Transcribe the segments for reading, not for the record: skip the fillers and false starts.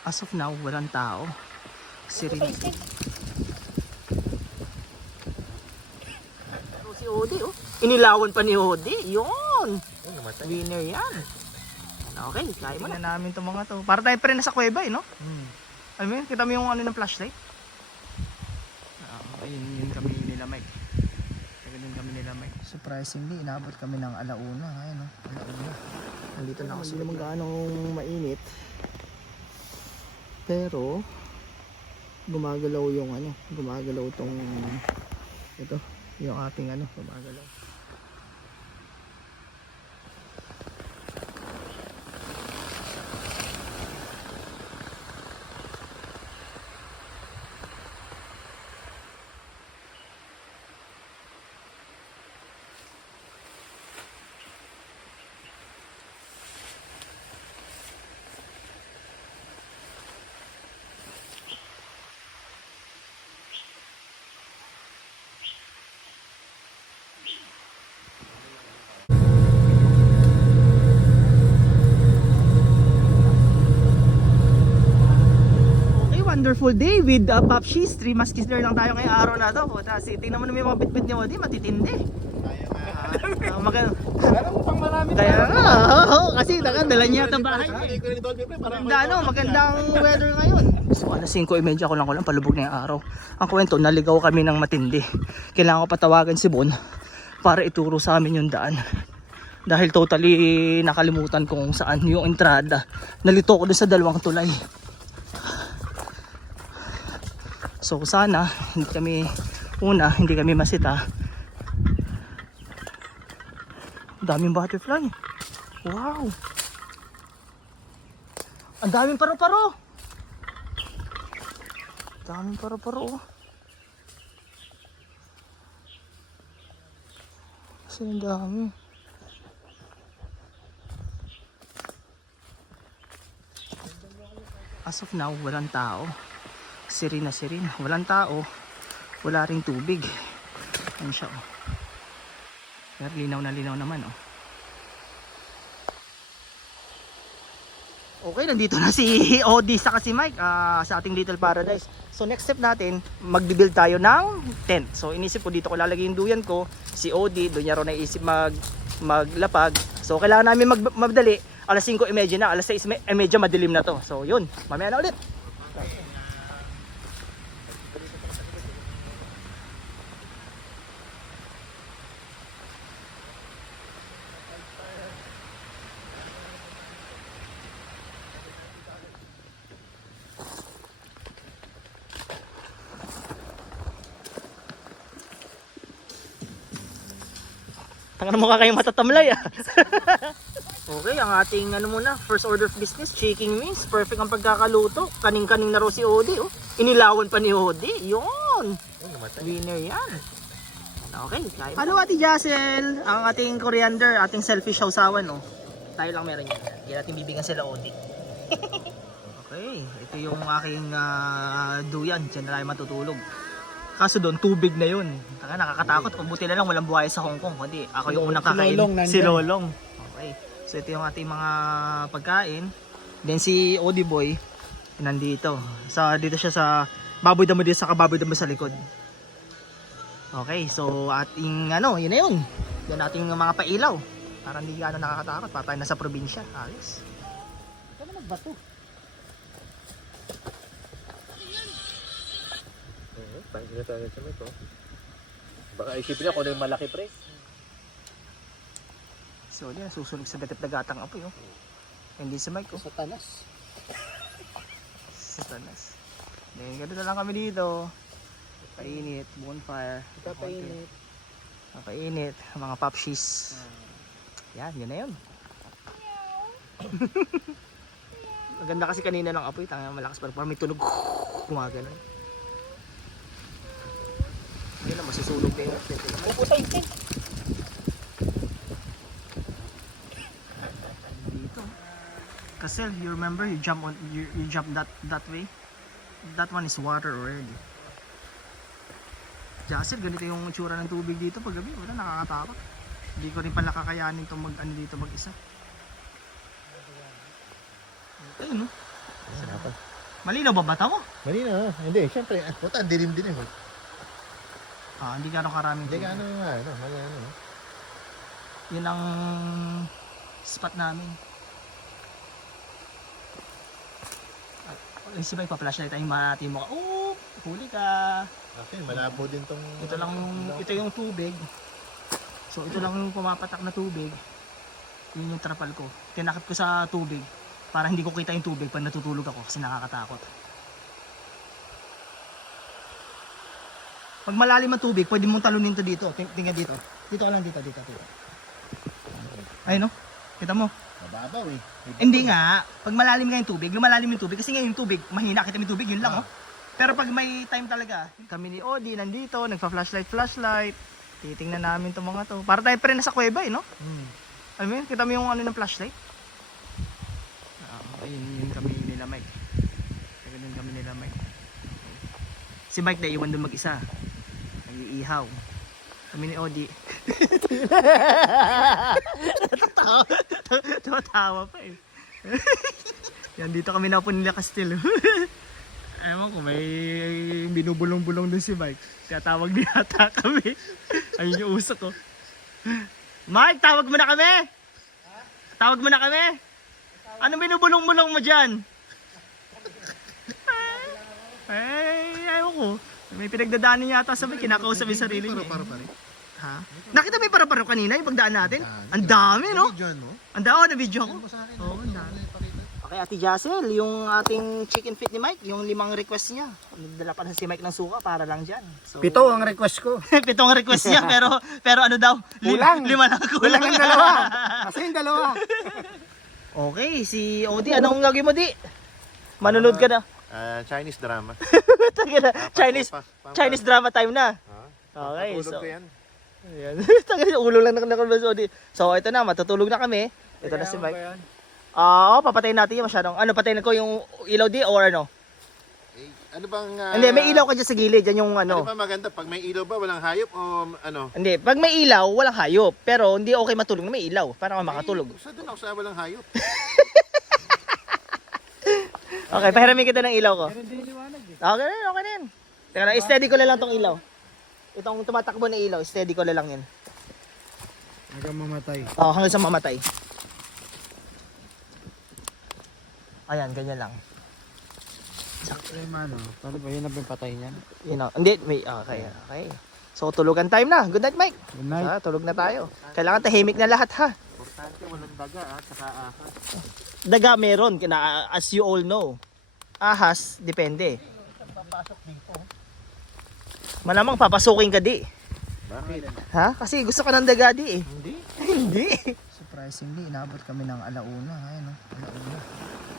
As of now, walang tao. Sirin. Si Odi, oh. Inilawan pa ni Odi. Yun. Winner yan. Okay, kaya mo na namin itong mga to. Para tayo pa rin nasa kuweba, eh, no? Alam mo yun, kita mo yung ano ng flashlight? Ayun, yun kami nila Mike. Ayun kami nila Mike. Surprisingly, inabot kami ng alauna. Ayun, no? Alauna. Nandito na ako. Hindi naman gaano mainit. Pero, gumagalaw yung ano, gumagalaw tong ito, yung ating ano, gumagalaw. Wonderful day with Pop Cheese. 3 maskis there lang tayo ngayong araw na to. Kasi tingnan mo naman yung mga bitbit niya, Odi, matitindi. Kaya nga, kasi dala niya ito bahay. Magandang weather ngayon. So alas 5:30 ako lang palubog na yung araw. Ang kwento, naligaw kami ng matindi. Kailangan ko patawagan si Bon para ituro sa amin yung daan. Dahil totally nakalimutan kung saan yung entrada. Nalito ko dun sa dalawang tulay. So sana hindi kami masita. Daming butterfly. Wow. Ang daming paro-paro. Daming paro-paro. Kasi ang dami. As of now, walang tao. Sirin na sirin. Walang tao. Wala ring tubig. Ayan siya, oh. Pero linaw na linaw naman, oh. Okay, nandito na si Odi saka si Mike sa ating Little Paradise. So next step natin, magbibuild tayo ng tent. So inisip ko dito ko lalagay yung duyan ko. Si Odi, doon niya raw naisip maglapag. So kailangan namin magmadali. Alas 5:30 na, alas 6:30 madilim na to. So yun, mamaya na ulit. Tanga na mukha kayong matatamlay, ah. Okay, ang ating first order of business, chicken wings. Perfect ang pagkakaluto. Kaning-kaning na raw si Odi, oh. Inilawan pa ni Odi. Yun. Winner yan. Okay, kaya. Hello, Ate Jacel. Ang ating coriander, ating selfish sausawan, oh. Tayo lang meron yan. Hindi natin bibigyan sila Odi. Okay, ito yung aking duyan. Diyan na tayo matutulog. Kaso doon, tubig na yun. Nakakatakot. Buti na lang walang buhay sa Hong Kong. Hindi, ako yung unang kakain. Si Lolong. Okay. So ito yung ating mga pagkain. Then si Odi Boy, nandito. Dito siya sa baboy damo dito sa kababoy damo sa likod. Okay, so ating yun na yun. Yan ating mga pailaw. Para hindi nakakatakot. Para tayo nasa probinsya. Ayos. Ito na magbato. Pangin na tayo sa mga ito. Baka isipin niya kung ano yung malaki pre. So yan, susunog sa dagat-dagatang apoy, oh. Hindi si Mike, oh. Sa tanas. Sa tanas. Then ganito lang kami dito. Painit, bonfire. Papainit. Papainit, mga popshies. Yan, yun na yun. Maganda kasi kanina ng apoy, malakas parang may tunog. Gumagano. Hindi na masusunog na yun. Puputay din. Dito. Kasi you remember you jump that way? That one is water already. Jacel, ganito yung itsura ng tubig dito pag gabi. Wala, nakakatakot. Hindi ko rin pala kakayanin itong dito mag-isa. Okay, no? Malinaw ba bata mo? Mali na. Hindi, syempre. Puta, dilim din eh. Hindi gano'ng karaming Hindi tubig. ka ano nga. Mali ano. Yun ang spot namin. At si Bay, pa-flashlight tayo natin mo. Oh, huli ka. Okay, malabo din tong... Ito yung tubig. So ito lang yung pumapatak na tubig. Yun yung trapal ko. Tinakip ko sa tubig para hindi ko kita yung tubig pag natutulog ako kasi nakakatakot. Pag malalim ang tubig, pwede mong talunin to dito. Tingnan dito. Dito ka lang dito. Ayun no? Kita mo? Mababaw eh. Hindi nga. Pag malalim nga yung tubig, lumalalim yung tubig. Kasi nga yung tubig, mahina. Kita mo yung tubig, yun lang oh. Pero pag may time talaga, kami ni Odi nandito, nagpa-flashlight. Titingnan namin itong mga to. Para tayo pa rin nasa kuweba eh, no? Alam mo yun? Kita mo yung ano ng flashlight? Ayun kami nila Mike. Ganun kami nila Mike. Si Mike na iwan doon mag-isa. Nag-iihaw. Kami ni Odi. Tumatawa pa eh. Yan, dito kami na po nila Castillo. Ewan ko, may binubulong-bulong dun si Mike. Kaya tawag niya ata kami. Ayun yung usok ko. Mike, tawag mo na kami! Tawag mo na kami! Ano binubulong-bulong mo dyan? Ewan ko. May pinagdadaanan yata sa may kinakausap yung sarili niya. Para-para. Ha? Nakita mo yung para-paro kanina, yung pagdaan natin? Ang dami, no? Ang dami, na-video ako. Oo, ang dami. Okay, Ate Jacel, yung ating chicken feet ni Mike, yung 5 request niya. Nagdala pa na si Mike ng suka para lang dyan. So, 7 ang request ko. 7 request niya, pero ano daw? Kulang. 5 lang kulang. Kulang ang dalawa. Kasi yung dalawa. Okay, si Odi, anong gagawin mo, Di? Manunod ka na. Chinese drama. Chinese drama time na. Okay, Patulog so. ko yan. Ayan. Tagay ulo lang nakalabas Odi. So ito na, matutulog na kami. Ito na si Mike. Papatayin natin yung masyadong. Ano, patayin ko yung ilaw di or ano? Ano bang... Hindi, may ilaw ka dyan sa gilid. Yan yung Ano ano. ba maganda? Pag may ilaw ba, walang hayop o ano? Hindi, pag may ilaw, walang hayop. Pero hindi okay matulog na may ilaw. Para ka makatulog. Sa doon ako sa walang hayop. Okay, pahiramin kita ng ilaw ko. Okay na yan. Teka na, steady ko na lang tong ilaw. Itong tumatakbo na ilaw, steady ko na lang yan. Hanggang mamatay. Hanggang sa mamatay. Ayan, ganyan lang. Sakto yung mano. Paano ba yun na ba patay niyan? Hindi, okay. So, tulugan time na. Good night, Mike. Good night. Tulog na tayo. Kailangan tahimik na lahat, ha? Importante walang daga saka ahas. Daga meron, as you all know. Ahas, depende. Malamang papasukin ka di. Bakit? Ha? Kasi gusto ka ng daga di eh. Hindi. Hindi. Surprisingly, inabot kami ng alauna. Ngayon, no? Alauna.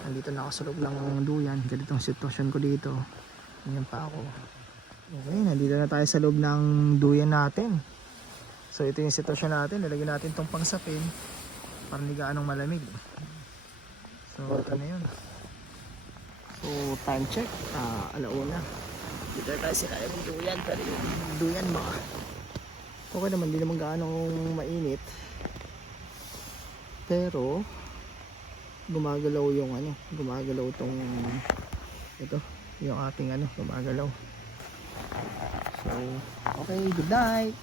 Nandito na ako sa loob ng duyan. Ganitong sitwasyon ko dito. Ganyan pa ako. Okay, nandito na tayo sa loob ng duyan natin. So ito yung sitwasyon natin. Nilagyan natin tong pangsapin para hindi gaanong malamig. So ito na yun. So time check. Alauna. Dito na tayo sa kaya ng duyan. Pero yung duyan baka okay naman, hindi naman gaanong mainit. Pero gumagalaw yung ano, gumagalaw tong ito, yung ating ano, gumagalaw. So, okay, good night.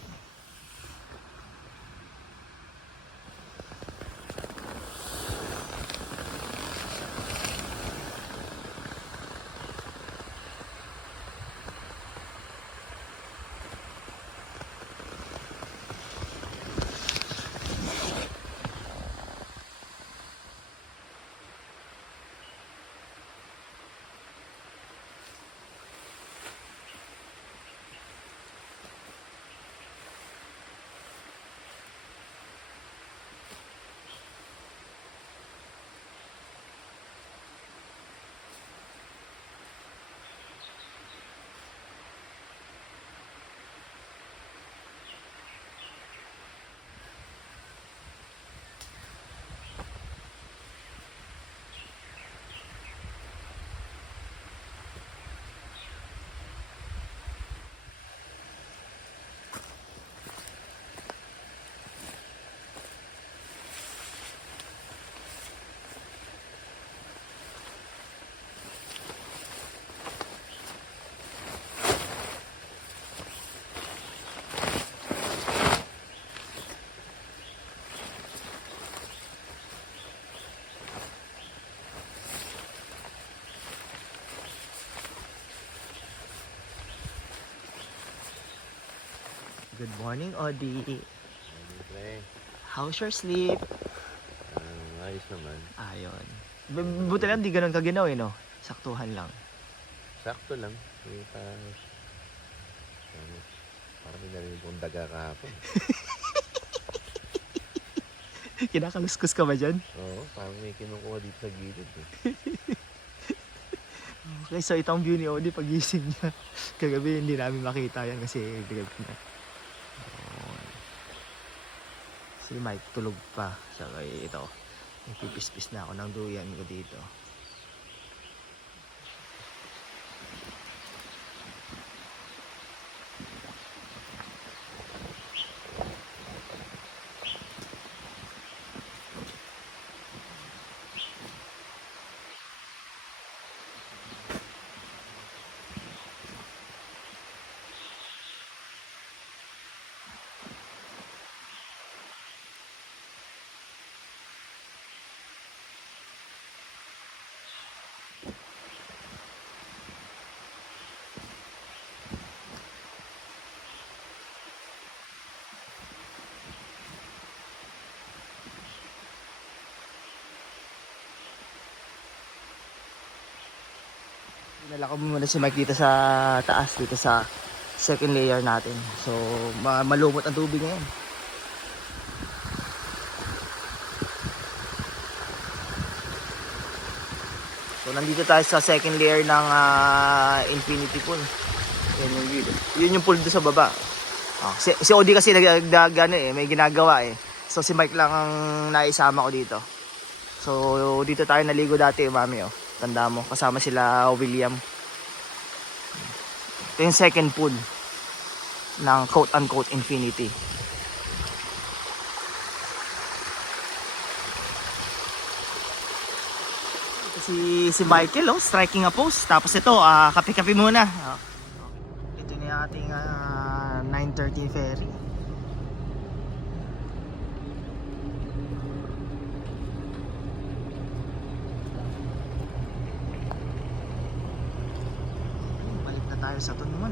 Good morning, Odi. Pre, How's your sleep? ayos naman. Ayun. Buti lang, di ganun kaginaw eh, no? Saktuhan lang. Sakto lang. Parang may narinig kong daga kahapon. Kinakaluskus ka ba dyan? Oo, parang may kinukuha dito sa gilid. Eh. Okay, so itong view ni Odi pagising niya. Kagabi hindi namin makita yan kasi gabi na. Si Mike tulog pa. So ito, nagpipispis na ako ng duyan ko dito. Dinala ko muna si Mike dito sa taas, dito sa second layer natin. So, malumot ang tubig ngayon. So, nandito tayo sa second layer ng infinity pool. Yan yung view. Yun yung pool doon sa baba. Si Odi kasi may ginagawa eh. So, si Mike lang ang naisama ko dito. So, dito tayo naligo dati, mami, oh. Tanda mo, kasama sila William. Ito yung second pool ng quote-unquote infinity. Ito si Michael, oh, striking a pose. Tapos ito, kape-kape muna. Ito na yung ating 9:13 ferry. Tayo sa ito naman.